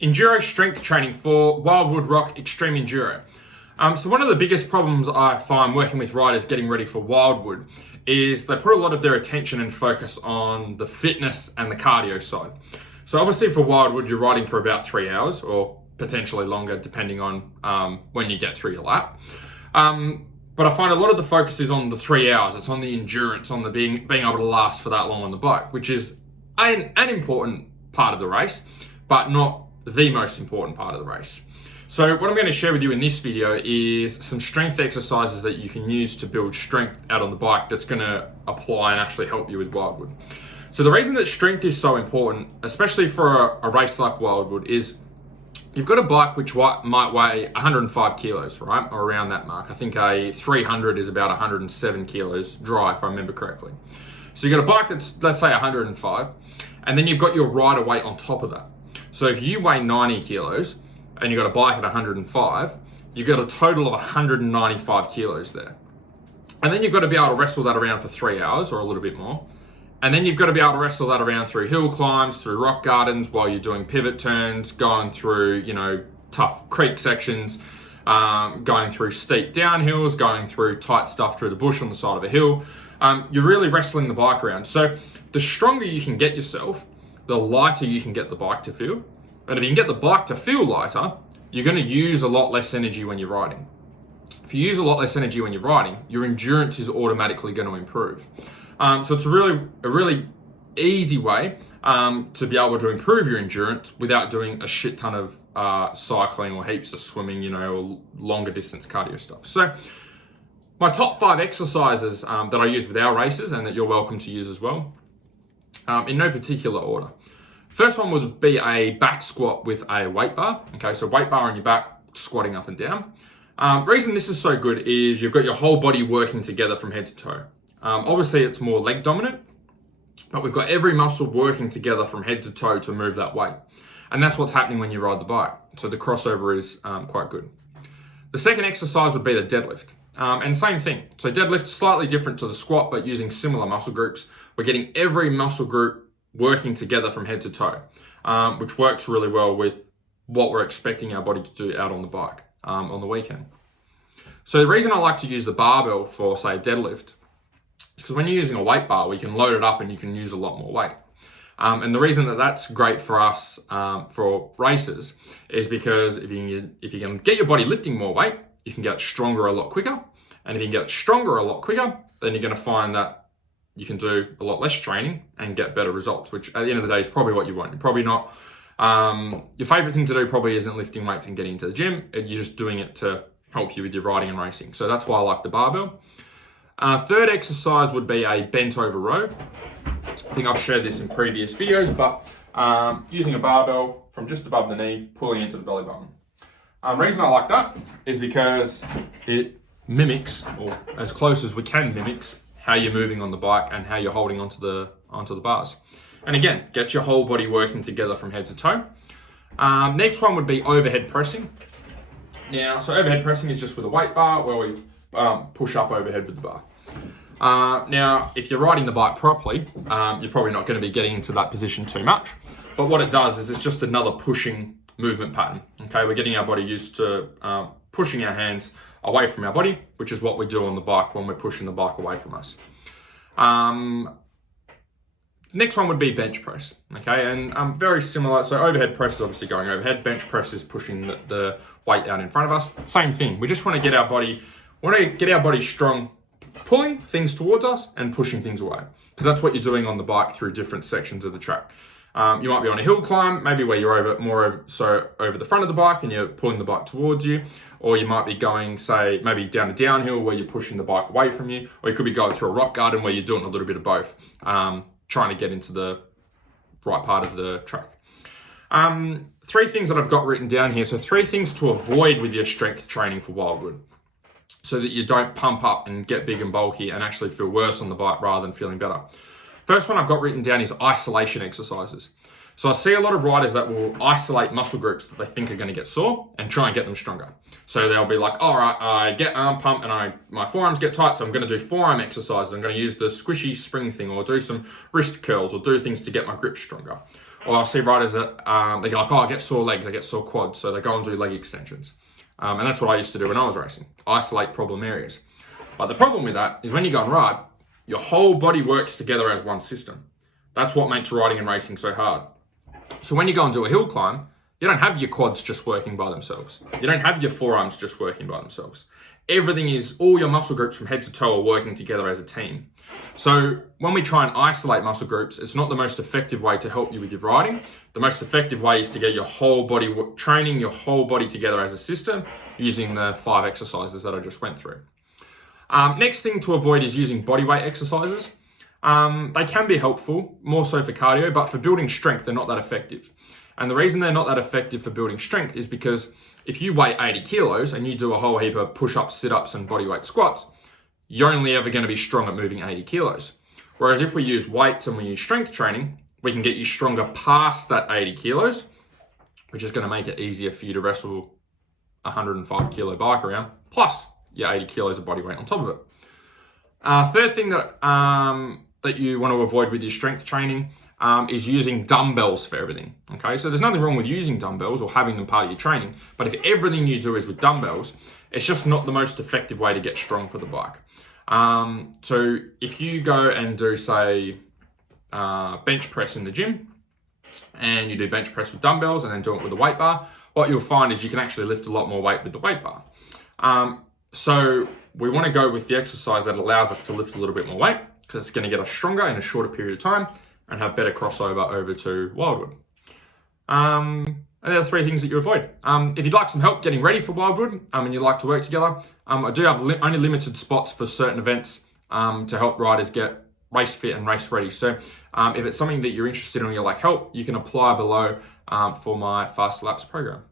Enduro strength training for Wildwood Rock Extreme Enduro. So one of the biggest problems I find working with riders getting ready for Wildwood is they put a lot of their attention and focus on the fitness and the cardio side. So obviously for Wildwood, you're riding for about 3 hours or potentially longer depending on when you get through your lap. But I find a lot of the focus is on the 3 hours. It's on the endurance, on the being able to last for that long on the bike, which is an important part of the race, but not the most important part of the race. So what I'm going to share with you in this video is some strength exercises that you can use to build strength out on the bike that's going to apply and actually help you with Wildwood. So the reason that strength is so important, especially for a race like Wildwood, is you've got a bike which might weigh 105 kilos, right? Or around that mark. I think a 300 is about 107 kilos dry, if I remember correctly. So you've got a bike that's, let's say, 105, and then you've got your rider weight on top of that. So if you weigh 90 kilos and you've got a bike at 105, you've got a total of 195 kilos there. And then you've got to be able to wrestle that around for 3 hours or a little bit more. And then you've got to be able to wrestle that around through hill climbs, through rock gardens, while you're doing pivot turns, going through, tough creek sections, going through steep downhills, going through tight stuff through the bush on the side of a hill. You're really wrestling the bike around. So the stronger you can get yourself, the lighter you can get the bike to feel. And if you can get the bike to feel lighter, you're going to use a lot less energy when you're riding. If you use a lot less energy when you're riding, your endurance is automatically going to improve. So it's a really easy way to be able to improve your endurance without doing a shit ton of cycling or heaps of swimming, or longer distance cardio stuff. So my top 5 exercises that I use with our races and that you're welcome to use as well, in no particular order. First one would be a back squat with a weight bar. Okay, so weight bar on your back, squatting up and down. Reason this is so good is you've got your whole body working together from head to toe. Obviously it's more leg dominant, but we've got every muscle working together from head to toe to move that weight. And that's what's happening when you ride the bike. So the crossover is quite good. The second exercise would be the deadlift. And same thing. So deadlift, slightly different to the squat, but using similar muscle groups. We're getting every muscle group working together from head to toe, which works really well with what we're expecting our body to do out on the bike on the weekend. So the reason I like to use the barbell for, say, deadlift, is because when you're using a weight bar, we can load it up and you can use a lot more weight. And the reason that that's great for us for races is because if you can get your body lifting more weight, you can get stronger a lot quicker. And if you can get stronger a lot quicker, then you're going to find that you can do a lot less training and get better results, which at the end of the day is probably what you want. You're probably not, your favorite thing to do probably isn't lifting weights and getting to the gym. You're just doing it to help you with your riding and racing. So that's why I like the barbell. Third exercise would be a bent over row. I think I've shared this in previous videos, but using a barbell from just above the knee, pulling into the belly button. The reason I like that is because it mimics, or as close as we can mimics, how you're moving on the bike and how you're holding onto the bars. And again, get your whole body working together from head to toe. Next one would be overhead pressing. Now, so overhead pressing is just with a weight bar where we push up overhead with the bar. Now, if you're riding the bike properly, you're probably not going to be getting into that position too much. But what it does is it's just another pushing movement pattern. Okay, we're getting our body used to pushing our hands away from our body, which is what we do on the bike when we're pushing the bike away from us. Next one would be bench press. Okay, and very similar. So overhead press is obviously going overhead. Bench press is pushing the weight out in front of us. Same thing. We just want to get our body strong, pulling things towards us and pushing things away, because that's what you're doing on the bike through different sections of the track. You might be on a hill climb, maybe where you're over the front of the bike and you're pulling the bike towards you, or you might be going, say, maybe down a downhill where you're pushing the bike away from you, or you could be going through a rock garden where you're doing a little bit of both, trying to get into the right part of the track. 3 things that I've got written down here. So 3 things to avoid with your strength training for Wildwood, so that you don't pump up and get big and bulky and actually feel worse on the bike rather than feeling better. First one I've got written down is isolation exercises. So I see a lot of riders that will isolate muscle groups that they think are going to get sore and try and get them stronger. So they'll be like, all right, I get arm pump and my forearms get tight, so I'm going to do forearm exercises. I'm going to use the squishy spring thing, or do some wrist curls, or do things to get my grip stronger. Or I'll see riders that they go like, oh, I get sore legs, I get sore quads, so they go and do leg extensions. And that's what I used to do when I was racing, isolate problem areas. But the problem with that is when you go and ride, your whole body works together as one system. That's what makes riding and racing so hard. So when you go and do a hill climb, you don't have your quads just working by themselves. You don't have your forearms just working by themselves. Everything is, all your muscle groups from head to toe are working together as a team. So when we try and isolate muscle groups, it's not the most effective way to help you with your riding. The most effective way is to get your whole body, training your whole body together as a system using the 5 exercises that I just went through. Next thing to avoid is using bodyweight exercises. They can be helpful, more so for cardio, but for building strength, they're not that effective. And the reason they're not that effective for building strength is because if you weigh 80 kilos and you do a whole heap of push-ups, sit-ups, and bodyweight squats, you're only ever going to be strong at moving 80 kilos. Whereas if we use weights and we use strength training, we can get you stronger past that 80 kilos, which is going to make it easier for you to wrestle a 105 kilo bike around, plus your 80 kilos of body weight on top of it. Third thing that that you want to avoid with your strength training is using dumbbells for everything. Okay, so there's nothing wrong with using dumbbells or having them part of your training, but if everything you do is with dumbbells, it's just not the most effective way to get strong for the bike. So if you go and do, say, bench press in the gym, and you do bench press with dumbbells and then do it with a weight bar, what you'll find is you can actually lift a lot more weight with the weight bar. So we want to go with the exercise that allows us to lift a little bit more weight, because it's going to get us stronger in a shorter period of time and have better crossover over to Wildwood. And they're the 3 things that you avoid. If you'd like some help getting ready for Wildwood and you'd like to work together, I do have only limited spots for certain events to help riders get race fit and race ready. So if it's something that you're interested in or you like help, you can apply below for my Fast Laps program.